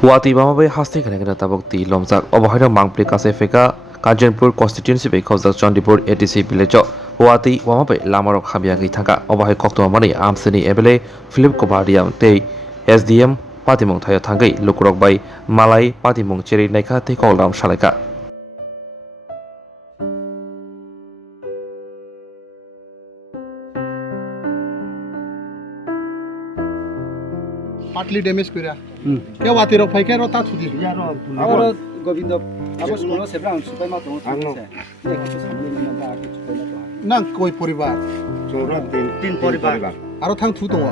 Wati Bamabe Hasti Kanagana Tabokti Lomzak Obohino Mangpli Kasefeka Kajanpur constituency be Kozak Chandipur ATC village Wati Wamabe Lamarok Habiagi Taka Obohi Kokto Mani Amsini Ebele Philip Kobadiam Te SDM Patimong Thaya Tangai Lukurok by Malay Patimong Cheri Naika Tekolam Shalaka partly damage kura ke wati ro phai ke ro ta thudi Agora Govind agora skono sebra un super ma ton se ne ko samne na da ke super na to nang koi poribar Chora tin poribar. aro thang thu tongo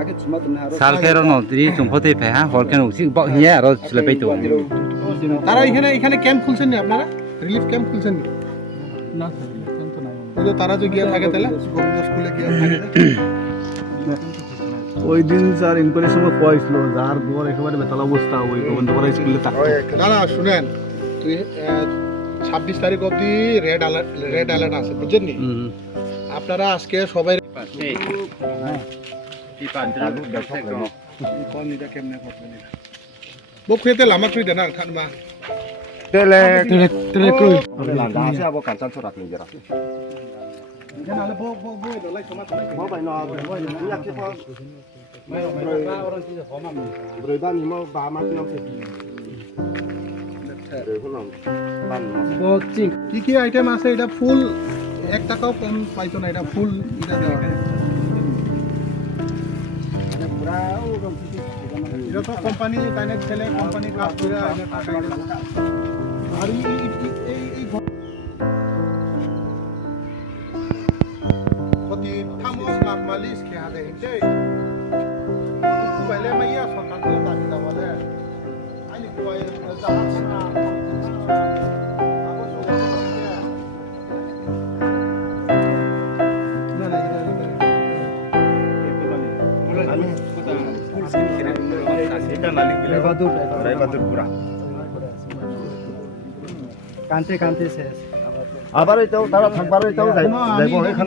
ake chuma ton haro 살케로 너들이 좀 포대 배하 헐케는 혹시 뭐 হিয়া আর চলে পেতো তারা এখানে camp খুলছেন নি আপনারা relief camp খুলছেন নি না camp তো নাই তো তারা যে গিয়া থাকে তাহলে গোবিন্দ স্কুলে গিয়া থাকে ওই দিন স্যার ইনকোয়ারির সময় কয়েছিল যার ঘর একেবারে বেতাল অবস্থা ওই গোবিন্দপাড়া স্কুলে থাকতো না না শুনেন তুই 26 তারিখ অবধি রেড অ্যালার্ট আছে বুঝছেন নি আপনারা আজকে সবাই বো খেতে লামা তুই দেনা খানবা Tele kru landa ase abo kancan surat ni jara. জানালে বো বো বো দলাই সমা Mo bai no ni ak ko. orang ti ho ma Broi ba ni mo ba ma nam se. Broi ko nam ban mo. bo ching কি কি item আছে এটা ফুল 1 টাকাও কম পাইতো না এটা ফুল এটা দেওয়া মানে পুরা ও এটা তো কোম্পানি ডাইরেক্ট ছেলে কোম্পানি কাজ করে আইনে টাকা আর এই কতি থামস মালিশ কে হাতে হিতে পহলে মাইয়া সরকার তো দাবি দাওয়ালে আইনি কই জাহাজ Rai batur pura. কানতে কানতে শেষ Abar itu tara thakbar itu jaibo